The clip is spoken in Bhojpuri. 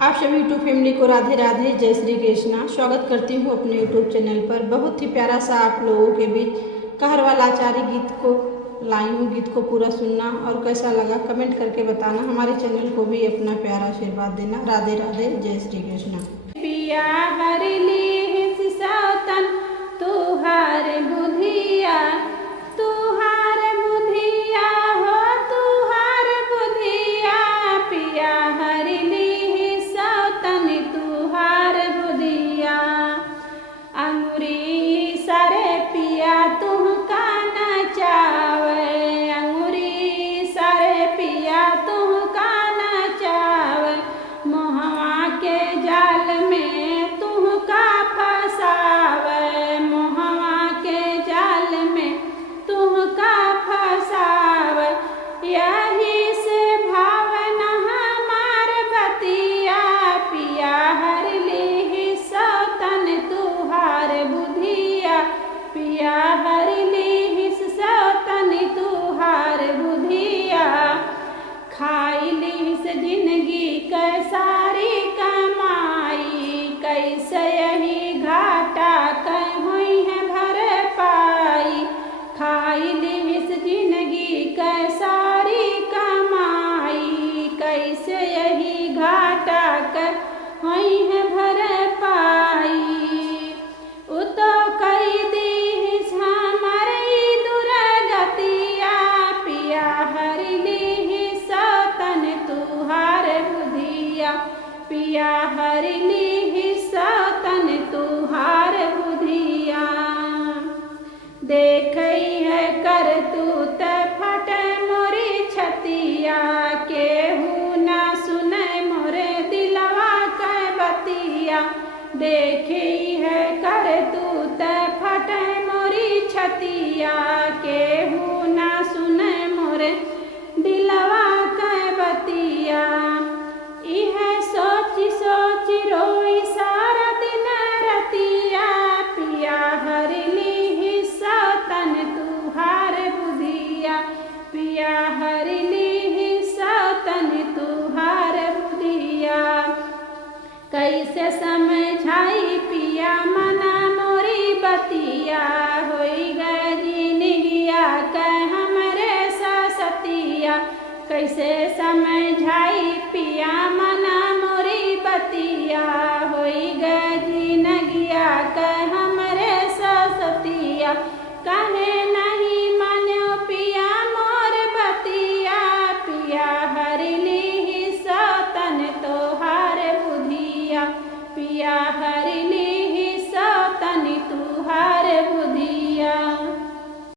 आप सभी यूट्यूब फैमिली को राधे राधे, जय श्री कृष्णा। स्वागत करती हूँ अपने यूट्यूब चैनल पर। बहुत ही प्यारा सा आप लोगों के बीच कहरवा लाचारी गीत को लाई हूँ। गीत को पूरा सुनना और कैसा लगा कमेंट करके बताना। हमारे चैनल को भी अपना प्यारा आशीर्वाद देना। राधे राधे, जय श्री कृष्णा। पिया हरली सौतन तुहार बुधिया, तुहार बुधिया हो तुहार बुधिया। पिया हरली सौतन तुहार बुधिया। अंगुरी सारे पिया तुहका नचावे, अंगुरी सारे पिया तुहका नचावे। मोहवा के जाल में तुहका फसावे, मोहवा के जाल में तुहका फसावे। यही से भावना हमार बतिया, पिया हरली सौतन तुहार बुधिया। पिया हरली सौतन तुहार बुधिया। खाइली से जिंदगी के सारी कमाई, कैसे यही घाटा कह हुई है भर पाई। खाइली से जिंदगी के सारी कमाई, कैसे यही घाटा कह हुई है भर पाई। उतो कई दी हमारी दुर्गतिया, पिया हरली सौतन तुहार बुधिया। पिया हरली सौतन तुहार बुधिया। देखई है कर तूत फट मोरी छतिया, केहू ना सुने मोरे दिलवा के बतिया। देखी है कर तूत फट मोरी छतिया, केहू ना सुने मोरे दिलवा के बतिया। इह सोची सोची रोई सारा दिन रतिया, पिया हरली सौतन तुहार बुधिया। पिया हरली सौतन तुहार बुधिया। कैसे समझाई पिया मना मोरी बतिया, होई गए जिनगिया के हमरे सतिया। कैसे समय